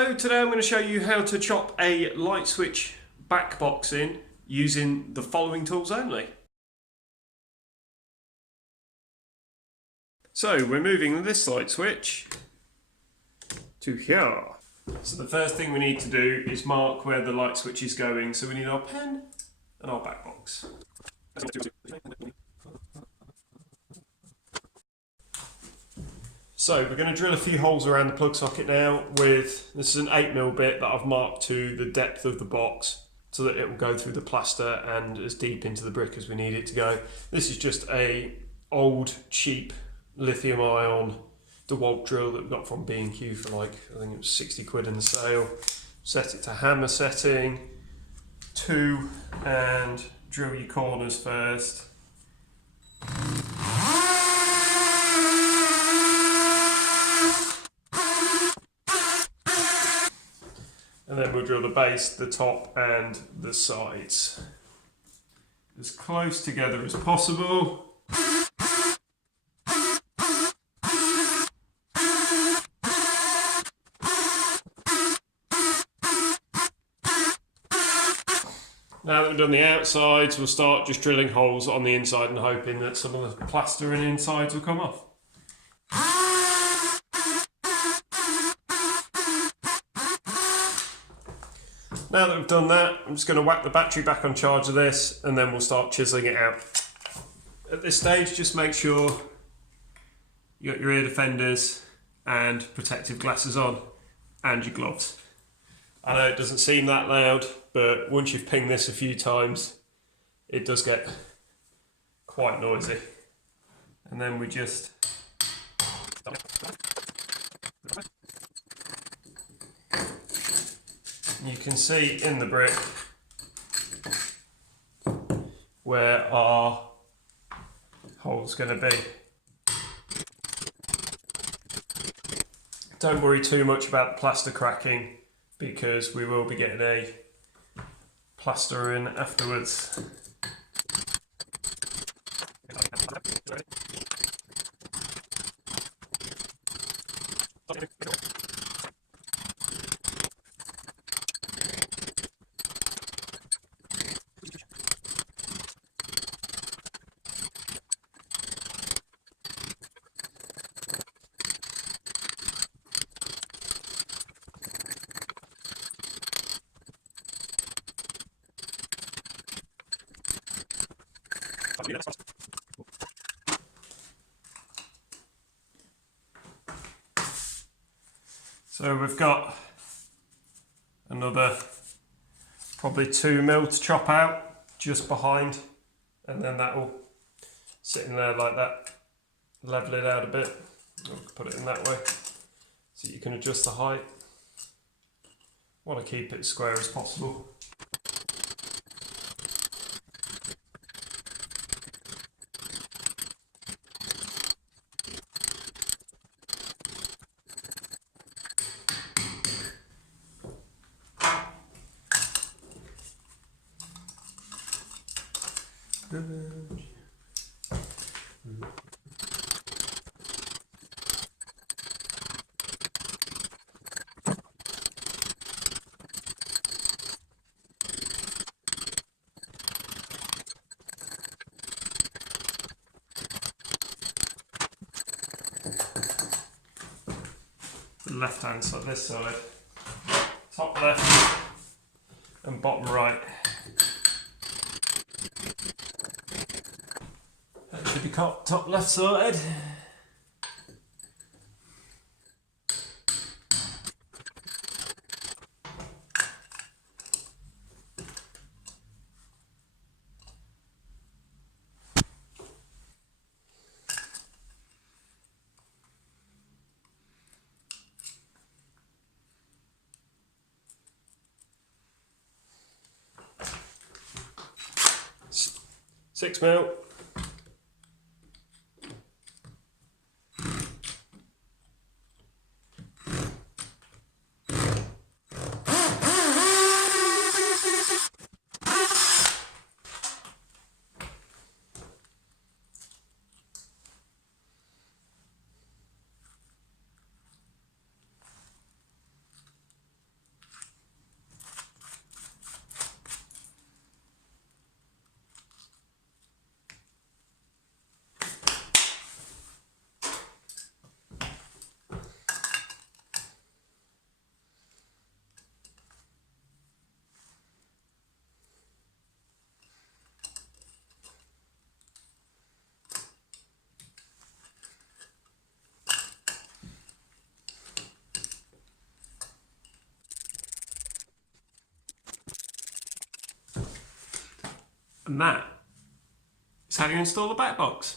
Hello, today I'm going to show you how to chop a light switch back box in using the following tools only. So we're moving this light switch to here. So the first thing we need to do is mark where the light switch is going. So we need our pen and our back box. So we're going to drill a few holes around the plug socket now with, this is an 8mm bit that I've marked to the depth of the box so that it will go through the plaster and as deep into the brick as we need it to go. This is just a old cheap lithium ion DeWalt drill that we got from B&Q for like, I think it was 60 quid in the sale. Set it to hammer setting 2 and drill your corners first. And then we'll drill the base, the top and the sides as close together as possible. Now that we've done the outsides, we'll start just drilling holes on the inside and hoping that some of the plaster and insides will come off. Now that we've done that, I'm just going to whack the battery back on charge of this and then we'll start chiseling it out. At this stage, just make sure you got your ear defenders and protective glasses on and your gloves. I know it doesn't seem that loud, but once you've pinged this a few times, it does get quite noisy. And then we just you can see in the brick where our hole's going to be. Don't worry too much about the plaster cracking because we will be getting a plaster in afterwards. So we've got another probably 2mm to chop out just behind, and then that will sit in there like that. Level it out a bit, or put it in that way so you can adjust the height. Want to keep it as square as possible. The left hand side, this side, top left and bottom right. That should be top left side. Six mil. And that is how you install the Backbox.